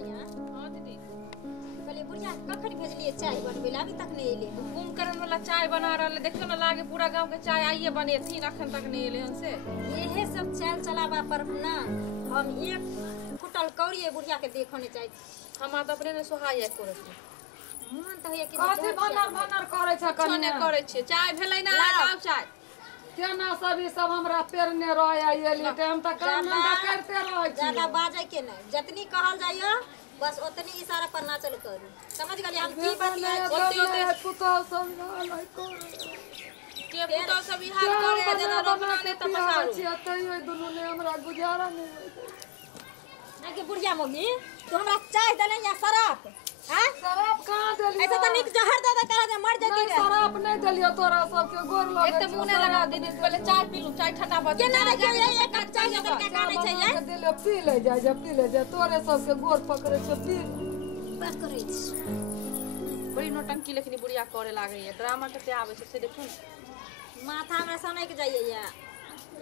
कन्या हां दीदी कहले बुढ़िया कखन भेजलिए चाय बनबे अभी तक नहीं एले कुंभकर्ण वाला चाय बना रहले देखियो ना लागे पूरा गांव के चाय आइए बनेथिन अखन तक नहीं एले हन से यही सब चाल चलावा पर ना हम एक कुटल कौड़िए बुढ़िया के देखने चाहे हम त अपने ने सोहाय करे छी मन त होय कि कथि बनर करे छ कने करे छी चाय भेलै ना लाव चाय केना सब ई सब हमरा पेरने रह आइली टाइम तक काम धंधा करते रह छी ज्यादा बाजे के नहीं जतनी कहल जाइयो बस उतनी इशारा पर नाचल करू समझ गली हम की बतिया पुतो सब नहीं करे के पुतो सब ई हाल करे जना रोकना ने तपसारू छी तइयो दुनु ने हमरा गुजारा नहीं ना कि बुढ़िया मोगी तो हमरा चाय देले या शराब हां शराब कहां देली ऐसा त निक जहर दे करा जे मर जती रे शराब नहीं देलियो तोरा सब के गोर लगे एक त मुंह ने लगा दीदी पहले चाय पी लूं चाय ठंडा भ केना रे एक कप चाय दे के काने छै ये देले पी ले जा तोरे सब के गोर पकड़े छ पी बस करै छी बड़ी नौटंकी लेकिन बुढ़िया करे लागे है ड्रामा कते आवे छै से देखू माथा हमरा सनक जाइए या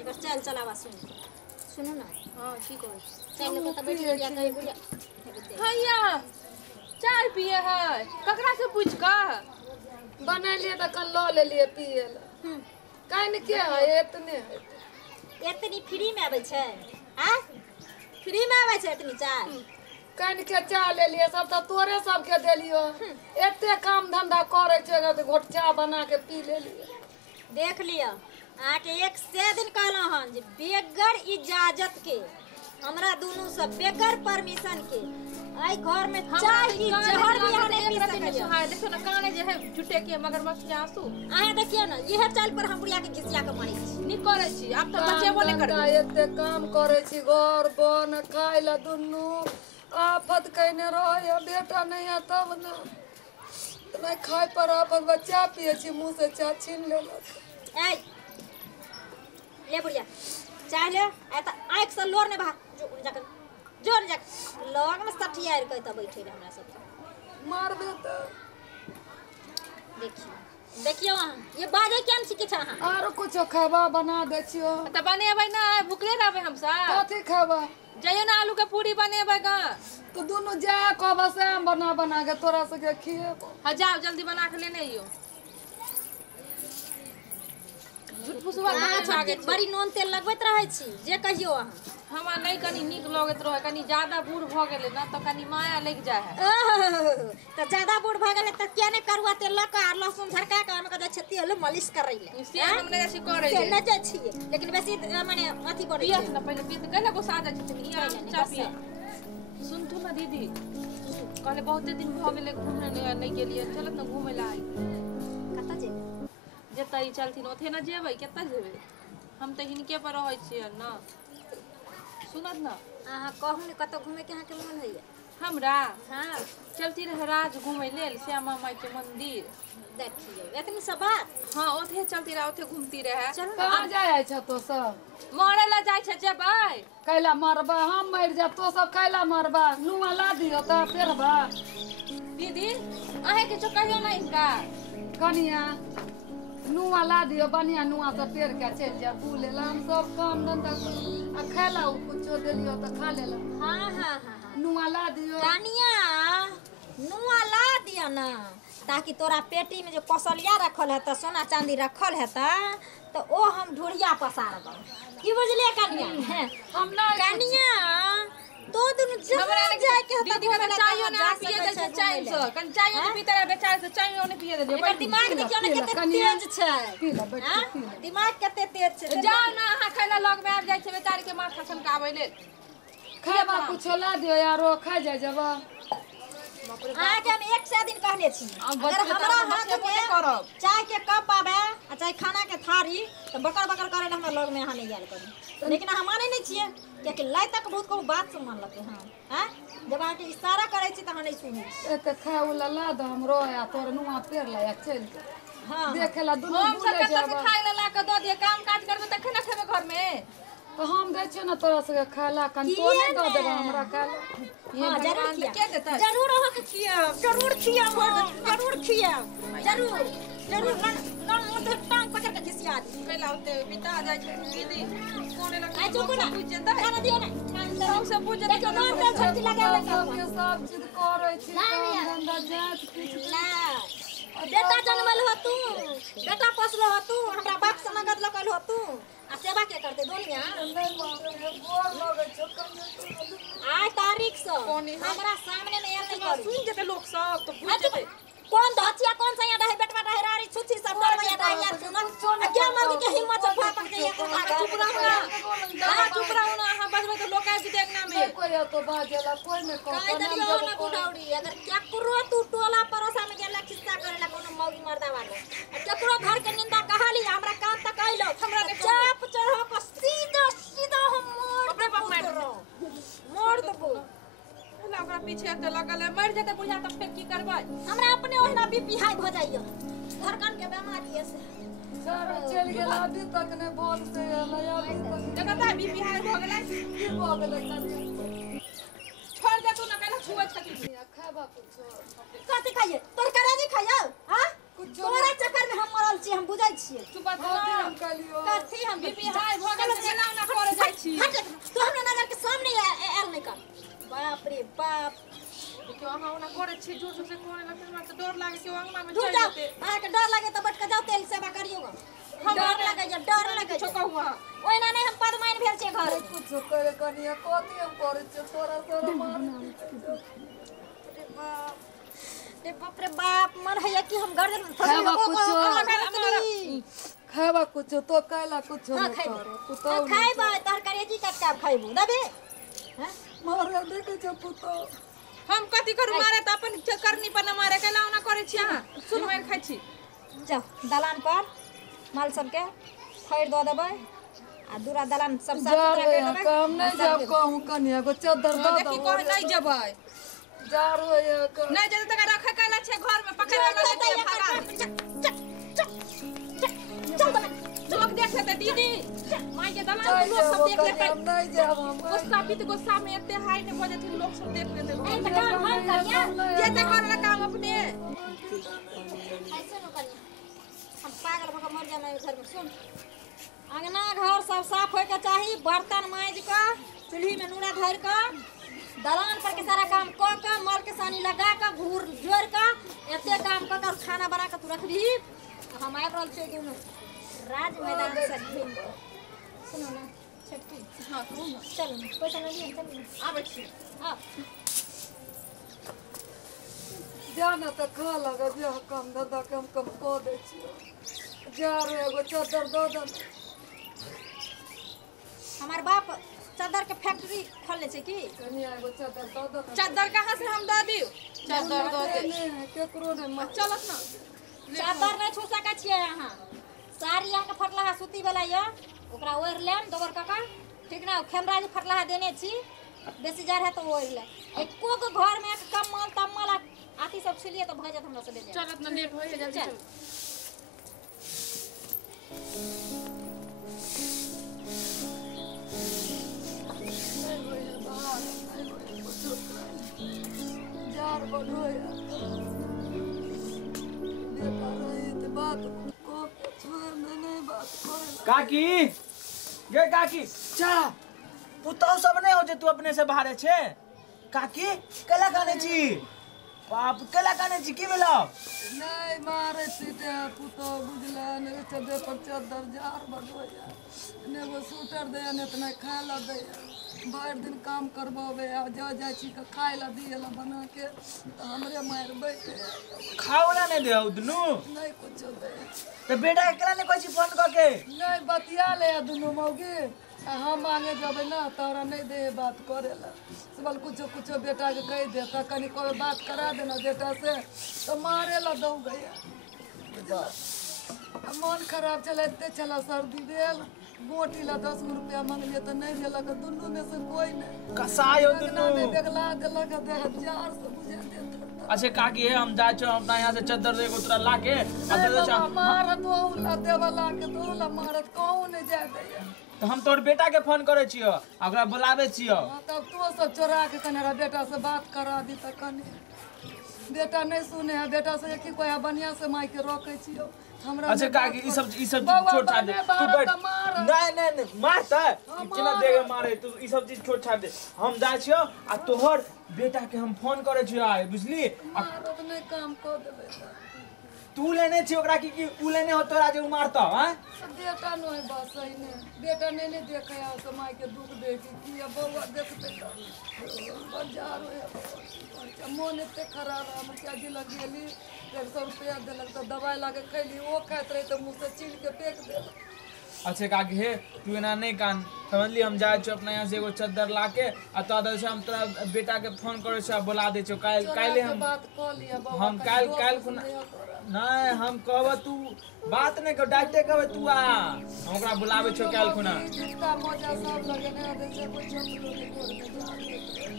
एकर चल चलावा सुनू ना हां की करे चल को त बैठ गया कहीं बुढ़िया हैया चाय पिए है ककरा से पूछ का बनैलिए त कल ल लेलिए पिए ल काहे न के है इतनी फ्री में आबै छै हां फ्री में आबै छै इतनी चाय काहे न के चाय लेलिए सब त तोरे सब के देलियो एते काम धंधा करे छै त घोट चाय बना के पी लेलिए देख लियो आके एक से दिन कहलो हन जे बेगर इजाजत के हमरा दोनों सब बेगर परमिशन के आई घर में चाय की जहर भी आने पी सके हां देखो ना काने जे है झुटे के मगरमच्छ के आंसू आए देखियो ना यह चाल पर हम बुढ़िया के घिसिया के मारी नी करे छी अब त बचेबो नहीं करबे एते काम करे छी घर बन खाइ ल दुनु आफत कइने रह बेटा नहीं है तब ना नहीं खाए पर अपन बच्चा पिए छी मुंह से चा छीन लेलक ए ले बुढ़िया चाय ले आ त आंख से लोर ने भा जाकर जोर जा लग में सठिया के त बैठे रे हमरा सब मारबे त देखियो ये बाजे केम सीखे छ हां आरो कुछो खावा बना दे छियो त बनेबै ना भूखले रहबै हम सब कथि खावा जइयो ना आलू के पूरी बनेबै ग तो दोनों जा कहबा से बना के तोरा से के खिएबो हां जाओ जल्दी बना के लेने आइयो झूठ फुसवा आगे बड़ी नून तेल लगबैत रहै छी जे कहियो अहाँ हमरा नहीं कनी निक लगत रहे कनी ज्यादा बूढ़ भ गेले ना तो कनी माया लग जाय है त ज्यादा बूढ़ भ गेले त क्या ने करुआ तेल लका और लहसुन झरका के हम कदा छती हलो मालिश करै ले से हमने ऐसे करे से न जा छिए लेकिन बेसी माने अथी करे पिया ना पहले पी कहले को सादा छथिन ई चाय पिया सुन तू ना दीदी कहले बहुत दिन भ गेले घूमने नहीं के लिए चलत ना घूमे ला आई कता जे जेता ई चलथिन ओथे ना जेबै केता जेबै हम त हिनके पर रहै छियै ना सुनत ना अहाँ कहू ने कत घूमे के अहाँ के मन होइए हमरा हां चलती रहे राज घूमे लेल श्यामा माई के मंदिर देखियो इतनी सब बात हां ओथे चलती रहे ओथे घूमती रहे चल कहां जाय छ तो सब मरे ला जाय छ जेबै कैला मरबा हम मर जा तो सब कैला मरबा नुआ ला दियो त पेरबा दीदी अहे के चोकहियो ना इनका कनिया नुआ ला दियो बढ़िया नुआ से पेड़ के चल जा बुले ला हम सब काम धंधा आ खाला कुछो देलियो त खा लेला हां नुआ ला दियो कनिया नुआ ला दिया ना ताकि तोरा पेटी में जो कसलिया रखल है त सोना चांदी रखल है त ओ हम ढोरिया पसारब की बुझले कनिया हम ना कनिया तो दुनु जाय के दीदी हमरा चाहिए ना पिए दे चाय से कन चाय नहीं पीते रहे बेचारे से चाय नहीं पिए दे एकर दिमाग देखियो ना कते तेज छै पी ले बैठ पी ले दिमाग कते तेज छै जाओ ना अहाँ खैला लग में आब जाय छै बेचारी के माथा सनकाबै ले खाबा कुछो ला दियो यारो खा जाय जबा आके हम एक से दिन कहले छी अगर हमरा हाथ में चाय के कप आवे आ चाहे खाना के थारी तो बकर बकर करे हमरा लग में अहाँ नहीं आयल करी लेकिन हम माने नहीं छिए कि लाई तक बहुत को बात सुन मान लगे हां हैं जब आके इशारा करे छी त हम नहीं सुनी एते खा उला ला द हमरो या तोर नुआ पेर ला या चल हां देखेला दुनु हम भूले सब जाबा खाइ ला के दो दिए काम काज करबे तखन ना खेबे घर में तो हम दे छ ना तोरा से खाला कन तो नहीं दो देबा हमरा खाला हां जरूर के देता जरूर हो के खिया जरूर खिया जरूर खिया जरूर जरूर टांग पकड़ के घिसिया दी कैला होते बिता जाय छै दीदी कोने लग आई चुप ना पूछ जेता है खाना दियो ना सब से पूछ जेता देखो नाम पे छट्टी लगावे सबके सब चीज करे छी नहीं, काम धंधा जात किछ ना बेटा जन्मल हो तू बेटा पोसलो हो तू हमरा बाप से नगद लकल हो तू आ सेवा के करते दुनिया नहीं मारे गोर लगे छ कन्या आज तारीख से कौन है? हमरा सामने में ऐसे करू सुन जेते लोग सब तो पूछ हाँ, जेते कौन धचिया कौन सा यहाँ रहे बेटवा रहे रारी छुच्छी सब डरवा यहाँ रहे यार सुनो क्या मर्द के हिम्मत से फापक दे एक लाख चुप रहो ना हां चुप रहो ना हां बस तो लोग आके देखना में कोई तो बाजेला कोई नहीं काहे दरियो ना बुढ़ाउड़ी अगर क्या करो तू टोला परोसा में गेला खिस्सा करेला कोनो मौगी मर्दा वाला केकरो घर के निंदा कहाली हमरा कान तक आइलो हमरा के चाप चढ़ो को सीधा सीधा हम अपने बाप मोड़ दबो ना ओकरा पीछे तो लगल है मर जेते बुझा तब फेक की करबै हमरा अपने ओहिना बीपी हाई भ जाइयो धड़कन के बीमारी से सर चल गेल अभी तक ने बोल से लया अभी तक जगता बीपी हाई हो गेलै की हो गेलै कन्या छोड़ दे तू ना कहला छुआ छकी खाबा कुछ कथी खाइए तोर करेजी खाइए हां कुछ तोरा चक्कर में हम मरल छी हम बुझै छियै चुप हम कलियो कथी हम बीपी हाई हो गेलै जेना ना करे जाइ छी हट तू हमरा नजर के सामने आयल नहीं कर बाप रे बाप क्यों अहाँ ओना करे छी जोर जोर से कोने लगे हमरा तो डर लागे कि अंगना में दूर चल जाओ जेते अहाँ के डर लगे तो बैठ के जाओ तेल सेवा करियो डर लगे छोका हुआ ओहिना नहीं हम पदमाइन भेल छै घर कुछ करे कन्या कथी हम करे छ तोरा तोरा मार रे बाप रे बाप मन है कि हम गर्दन खावा खावा कुछ तो कैला कुछ हां नहीं खाइबो करे पुतो खाइबो तोहर करेजी कटका खाइबो दबे हैं मारे देखे छ पुतो हम कथी करू मारे त अपन करनी पर न मारे कैला ओना करे छी अहाँ सुन मार खाइ छी जाओ दलान पर माल सबके खैर दो देबै आ दूरा दलान सब साफ जा सुथरा रे कर देबै काम नहीं जाब कहूं कन्या को चादर दो देखी कह नहीं जेबै जा रो ये नहीं जते तक रखे कैला छै घर में पकड़ वाला लेके भागा लोग देख लेते दीदी माई के दलान लोग सब देख लेते हम नहीं जाब हम गुस्सा पीत गुस्सा में एते हाई ने बजे थे लोग सब देख लेते ए त काम हम करिया जेते करला काम अपने ऐसे न करिया हम पागल भके मर जाना घर में सुन अंगना घर सब साफ होय के चाही बर्तन मांज के चूल्ही में नूरा धर के दलान पर के सारा काम क के मल के सानी लगा के घूर जोड़ के एते काम क के खाना बना के तू रख दी हम आब रहल छै दुनु राज मैदान से घूम के सुनो ना छटकी हां कहू ना चलो पैसा ले लिए चलो आबै छी आ जाना त खा लगा बियाह कम दादा कम कम को दे छियो जा रे एगो चादर दो दो हमार बाप चादर के फैक्ट्री खोलले छै की कन्या एगो चादर दो दो चादर कहां से हम द दियो चादर दो दे केकरो ने मत चलत ना चादर नहीं छू सकै छियै अहाँ साड़ी अहाँके फटलाहा सूती वाला ये ओकरा ओढ़ लेम दोबर कका ठीक ना खेमरा जे फटलाहा देने छी बेसी जार है तो ओढ़ ले एको के घर में कम्मल तम्मल आती सब छिलिए तो भ जात हमरा से ले जाए चलत ना लेट होय जल्दी चल जार बनोया बेटा रही त बात को छोड़ नहीं बात करे काकी गे काकी चा पुतौ सब नहीं हो जे तू अपने से बाहर छे काकी केला काने छी बाप केला काने छी की भेलो नहीं मारे पीटे पुतो बुझला ने चदर पर चादर जार बनोया ने वो सूटर दे ने इतना खाला दे बाहर दिन काम करबावे आ जा जा छी के खाइला दिएला बना के तो हमरे मार बैठे खाओला नहीं दे उदनु नहीं कुछ दे तो बेटा केला ने कोई फोन करके नहीं बतिया ले दुनु मौगी हम मांगे जब ना तोरा नहीं दे बात करेला सबल कुछ कुछ बेटा के कह दे त कनी कोई बात करा देना बेटा से तो मारेला दौ गया मन खराब चलते चला सर्दी भेल गोटी ला 10 रुपया मांगलिए तो नहीं देलक दुनु में से कोई नहीं कसायो दुनु नहीं बेगला देलक 1000 से बुझे दे अच्छा काकी है हम जा छो अपना यहाँ से चादर दे को तोरा लाके मार दो ला देवला के दो ला मारत कहूं नहीं जाए दैया तो हम तोर बेटा के फोन करे छियो ओकरा बुलावे छियो तब तो सब चोरा के कनेरा बेटा से बात करा दी त कने बेटा नहीं सुने है बेटा से एक ही कोई बनिया से माई के रोके छियो हमरा अच्छा काकी ई सब बौआ छोड़ छाड़ दे बने तू बाहर बैठ त मार। नहीं मारता केना देगे मारे तू ई सब चीज छोड़ छाड़ दे हम जाइ छियो आ तोहर बेटा के हम फोन करे छियो आइ बुझली आ मारत नहीं काम कर देबे तू लेने छी ओकरा की उ लेने हो तोरा जे उ मारता हैं बेटा नहीं बस सही ने बेटा नहीं देखे आ समय के दुख दे कि बौआ देखते बाजार हो मन एते खराब है हम क्या दिल गेली 150 रुपया दिलक तो दवाई लाके खैली वो खात रही तो मुँह से छील के फेंक दे। अच्छा काकी हे तू एना नहीं कान समझली हम जाए छो अपना यहाँ से एगो चद्दर लाके आ तो से हम तोरा बेटा के फोन करे छो बुला दे छो काल्हि हम बात कर लिया बौआ हम काल्हि खुना नहीं हम कहब तू बात नहीं कर डायरेक्टे कहबे तू आ हम ओकरा बुलावे छो काल्हि खुना जूता मोजा सब लगने दे छै कुछ हम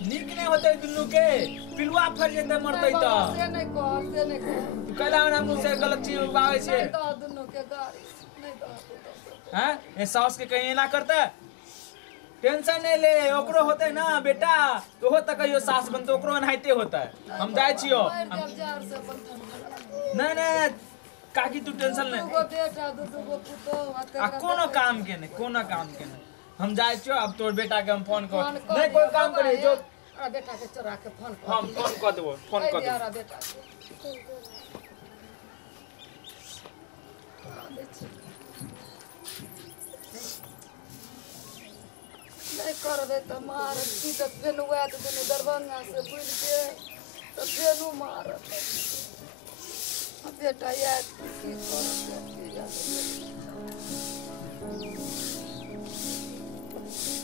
नीक नहीं होते दुनू के पिलुआ फट जेते मरते तो से नहीं कह तू कहला हमरा मुंह से गलत चीज बावे छे तो दुनू के गाड़ी नहीं दो हैं ये सास के कहीं ना करता टेंशन नहीं ले ओकरो होते ना बेटा तो होता कहियो सास बनते ओकरो अनहाइते होता है हम जाए छियो नहीं काकी तू टेंशन नहीं दूगो बेटा दूगो पुतो आ कोनो काम के नहीं हम जाए छियो अब तोर बेटा के हम फोन कर नहीं कोई काम करे जो बेटा के चोरा के फोन कर हम फोन कर देबो बेटा नहीं करबे तो मार की तो फेन हुआ तो दुनू दरभंगा से बुल के तो फेनू मार बेटा याद की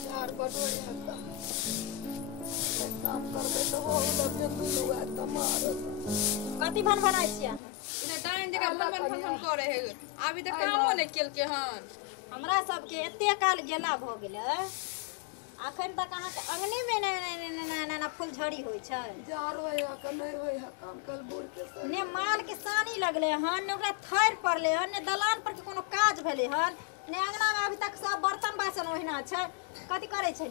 यार बटोरी काम करबे तो हो फेन हुआ तो मार कथी भन बनाइ छियै इने डाइन जगह फन करे है अभी तक कामो नहीं केल के हन हमरा सबके एते काल गेला भ गेलै अखन तक अहाँके अंगने में ना फूलझड़ी होइ छै जार होय है नहीं होय है काम कल बोल के ने माल के सानी लगले हन ने ओकरा थैर पड़ले हन ने दलान पर के कोनो काज भेले हन ने अंगना में अभी तक सब बर्तन बासन ओहिना छै कथी करे छै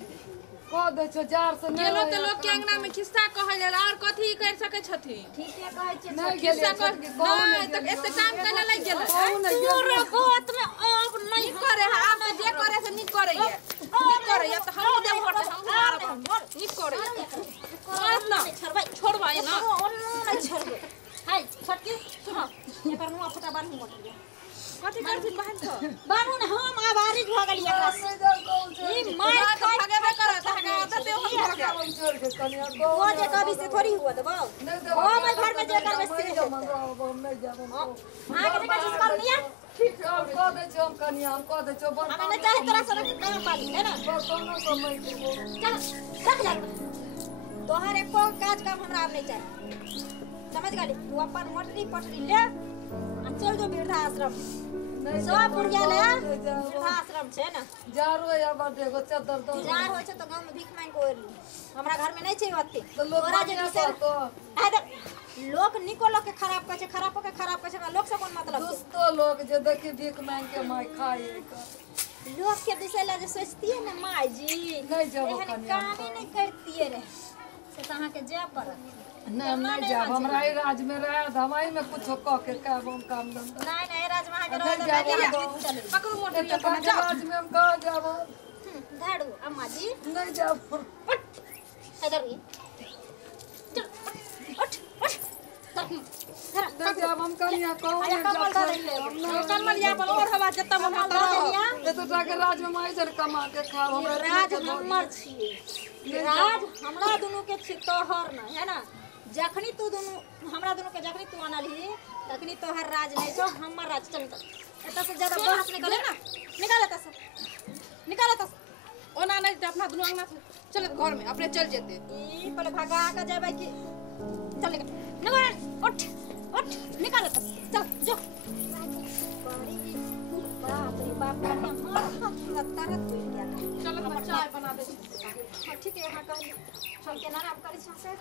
कह दे छो जार से गेलो त लोग के अंगना में खिस्सा कहै ले और कथी कर सकै छथि ठीके कहै छियै नहीं खिस्सा गेलियै कह कहू नहीं त एते काम करे लै गेल कहू नहीं तोरा गोत में अब नहीं करे है आप जे करे से नहीं करे है नहीं करे या त हम दे भर हम मारब नहीं करे मार ना छोड़बाई ना नहीं छोड़बे हाय छोटकी सुनो एकर मुंह फटा बांधू मत कथी करथिन बहन छ बानू ने हम आभारी भ गेलियै एकरा से ई मार खाइ भागेबे करत है आदत हम भागे हम छोड़ के कनिया वो जे कभी से थोड़ी हुआ दबो ओ मैं घर में जे करबे से नहीं जाब आगे देखा जिस कर निया ठीक है हम कह दे छो हम कनिया हम कह दे छो हमें नहीं चाहे तोरा से काम पाली है ना कोनो समय के चल रख जा तोहर एको काज काम हमरा अब नहीं चाहिए समझ गली तू अपन मोटरी पटरी ले आ चल जो वृद्धा आश्रम सब बुढ़िया ले वृद्धा आश्रम छै ना जारो या बर्थडे को चदर दो जार होइ छै तो गांव में भीख मांग के ओरली हमरा घर में नहीं छै ओते तो लोग तोरा जे मानिया विषय तो आ देख लोग निको लोग के खराब करे छै खराब के खराब करे छै लोग से कोन मतलब छै दोस्तों लोग जे देखी भीख मांग के माई खाए लोग के दिशा ले जे सोचतिए ना माई जी नहीं जाबो एहन कनिया कामे नहीं करतिए रे से त अहाँ के जाय पड़त नहीं हम नहीं जाब हमरा ई राज में रह दवाई में कुछ कह के काम काम धंधा नहीं नहीं राजमा के नहीं जाब चल पकड़ू मोटर तो कनिया राज में हम कहाँ जाब धाड़ू अम्मा जी नहीं जाब इधर ही चल उठ नहीं जाब हम कनिया कहूँ अरे कमल दे रही कमल या पर और हवा जत्ता मन कमल दे दिया ये तो जाके राज में माई जर कमा के खा हमरा राज हमर छिए राज हमरा दुनू के छी तोहर न है ना जखनी तू दुनू हमरा दुनू के जखनी तू आनलही तखनी तोहर राज नहीं छो हमर राज चल एत से ज्यादा बहस निकले ना निकाल एत से निकाल एत से ओना नहीं त अपना दुनू अंगना से चल घर में अपने चल जेते ई पहले भगा के जेबै कि चल निकाल उठ उठ निकाल एत से चल जो बाप रे बाप कन्या तरत हो गया चल हम चाय बना दे ठीक है यहाँ कहूँ हम केना आराम करै छी से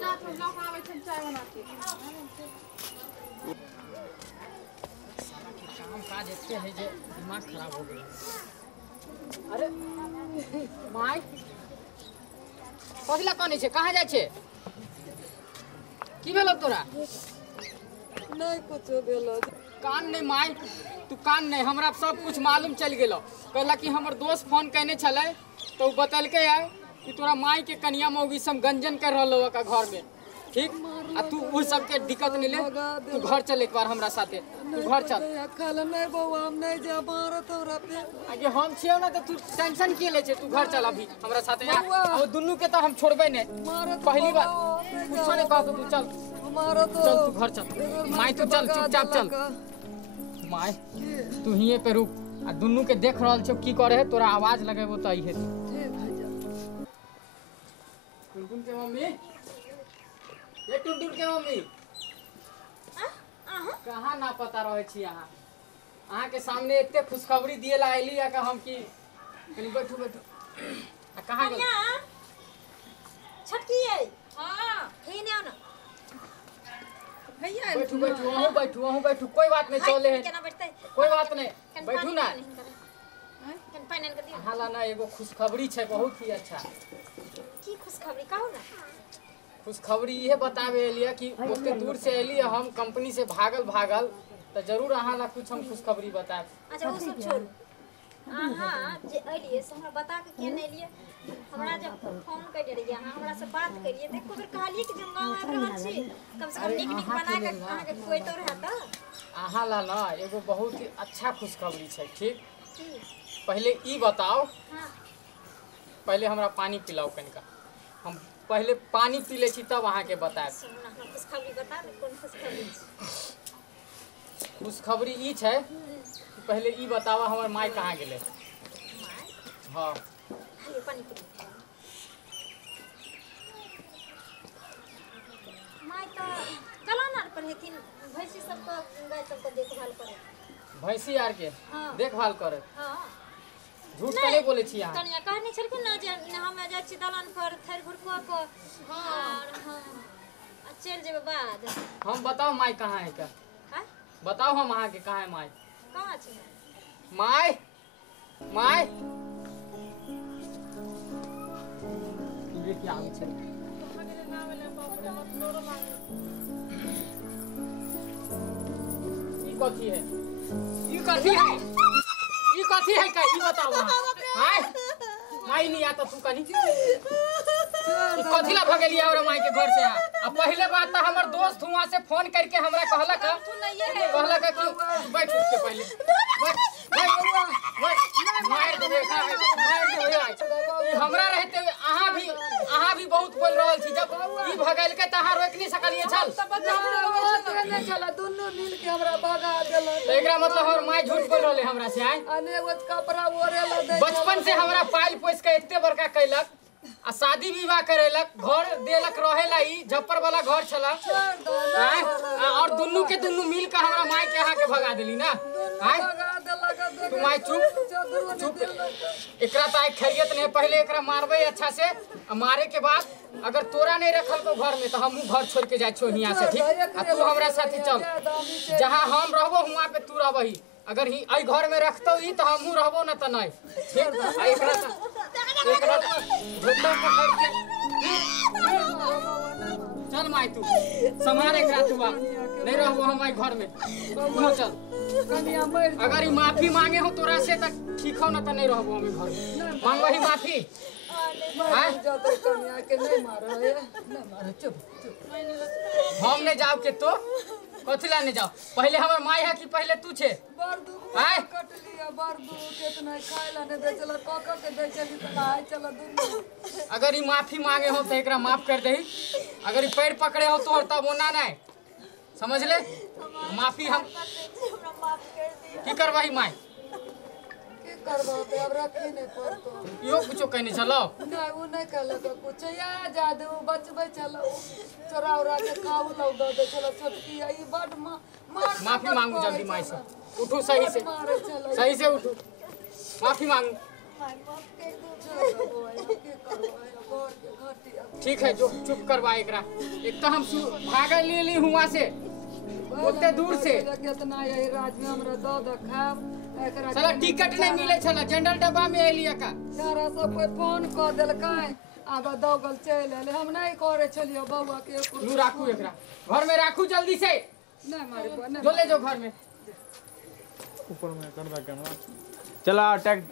जा तो लोग आवे छन चाय बना के काम काज एते है जे दिमाग खराब हो गेल अरे माय पगला कोनी छे कहां जाय छे की भेलो तोरा नहीं कुछ भेलो कान नहीं माई तू कान नहीं हमरा सब कुछ मालूम चल गेलो। कहला कि हमर दोस्त फोन कहने चले तो बतलके है कि तोरा माई के कन्या मौगी सब गंजन कर रहा का घर में, ठीक। आ तू वो सब के दिक्कत नहीं ले, तू घर चल एक बार हमरा साथे, तू घर चल। कल नहीं बउआ हम नहीं जा मारत हमरा पे। आगे हम छियो ना तो तू टेंशन के ले छे, तू घर चल अभी हमरा साथे। आ दुन्नु के तो हम छोड़बे नहीं, पहली बार कुछ नहीं कहतो, तू चल चल तू घर चल। माई तू चल चुपचाप चल। माई तू हिये पे रुक, आ दुन्नु के देख रहल छो की करे है, तोरा आवाज लगेबो त आइहे। टुनटुन के मम्मी, ये टुनटुन के मम्मी कहाँ ना पता रहे छी अहाँ। अहाँ के सामने इतने खुशखबरी दिए ला आइली या हम की कनी बैठू बैठू। आ कहाँ गेल छटकी है। हां हे ने ना भैया बैठू बैठू, वहाँ बैठू, कोई बात नहीं, चले है केना बैठते कोई बात नहीं, बैठू ना। कन फाइनल कर दियो। हाला ना एगो खुशखबरी छै बहुत ही अच्छा। की खुशखबरी कहू ना। खुशखबरी ये बतावे एलिया कि ओते दूर से एली हम कंपनी से भागल तो जरूर अहाँ ला कुछ हम खुशखबरी बताएब। अच्छा वो सब छोड़ू, अहाँ जे एलिए से हमरा बता के केन एलिए। हमरा जब फोन कर रहिए अहाँ हमरा से बात करिए देखो फिर कहलिए कि हम गांव आबि रहल छी, कम से कम निक निक बना के अहाँ के कोई तो रहे त। अहाँ ला ना एगो बहुत ही अच्छा खुशखबरी छै, ठीक। पहले ई बताओ, हां पहले हमरा पानी पिलाओ कनिका, हम पहले पानी पी ले छी तब अहाँ के बताएब। सुनना हमरा खुशखबरी बता दे कौन खुशखबरी छै। खुशखबरी ई छै कि पहले ई बतावा हमर माय कहाँ गेले। हाँ हां पानी पी। माय तो चलाना पर हेथिन भैंसी सब को गाय सब को देखभाल करे। भैंसी आर के हाँ। देखभाल करे। हां झूठ कने बोले छी अहाँ। कनिया कहने छलखिन ना जे हम जाय छी दलान पर थैर भुरकुआ को। हां हां चल जेबे बाद। हम बताओ माय कहाँ है क्या, हां बताओ हम अहाँ के कहाँ है माय। कहां छै माय माय ये क्या आवे छै। ई कथी है, ई कथी है, ई कथी है का ई बताओ हाय। माई नहीं आता तू कनी ई कथी ला भगेलिया और माई के घर से आ पहले बात त हमर दोस्त हुआ से फोन करके हमरा कहलक कि बैठ उठ के पहले मार दे देखा मार हमरा रहते अहाँ भी बहुत बोल रहल छी। जब ई भगेल के त अहाँ रोक नहीं सकलिए छल। नहीं चला दोनों मिल के हमरा भगा देलक। एकरा मतलब हमर माई झूठ बोल रहले हमरा से। आय अने वो कपड़ा ओरेला दे बचपन से हमरा पाल पोस के इतने बड़का कैलक आ शादी विवाह करेलक, घर देलक रहेला, ई झप्पर वाला घर छला। और दुन्नु के दुन्नु मिल के हमरा माई के अहाँ के भगा देली ना। आय भगा देलक। तू माई चुप एकरा त खैरियत नहीं, पहले एकरा मारबे अच्छा से, आ मारे के बाद अगर तोरा नहीं रखल को घर में तो हमहू घर छोड़ के जाय छो हियां से, ठीक। आ तू हमरा साथे चल, जहां हम रहबो वहां पे तू रहबही। अगर ही आई घर में रखतो ई तो हमहू रहबो न त नहीं, ठीक। आ एकरा झोटा पकड़ के चल माई तू संभाल एकरा, तू नहीं रहबो हम आई घर में, तू चल। अगर ही माफी मांगे हो तोरा से त ठीक हो न त नहीं रहबो हम घर में। मांगबही माफी। कन्या के नहीं मारो नहीं मारो चुप हम नहीं जाओ के तो कथिला नहीं जाओ। पहले हमर माई है कि पहले तू छे। बरदू आय कट लिया बरदू कितना खाइला ने दे चला काका के दे चली त आय चला दुनु। अगर ई माफी मांगे हो तो एकरा माफ कर दही, अगर ई पैर पकड़े हो तो तब ओना नहीं, समझ ले। माफी हम की करवाही माई की करबो त अब रखी नहीं पड़तो। यो कुछो कहने चलो नहीं वो नहीं कहलक कुछ या जादे वो बचबे चलो चोरा उरा के खाऊ लौ दे चलो छोटकी ई बड माफी मांगू जल्दी माई से। उठो सही से, सही से उठो, माफी मांगू। ठीक है जो चुप करवा एकरा। एक तो हम भागल ले ली हुआ से उतने दूर से। कितना यही राज में हमरा दो खाब एकरा साला टिकट नहीं मिले छला, जनरल डब्बा में एलिया का। सारा सब कोई फोन कर देलकै आब दौगल चल आले। हम नहीं करे छलियो बउआ के तू राखू एकरा घर में, राखू जल्दी से, नहीं मारे जो ले जो घर में। ऊपर में कर दा कैमरा चला टैग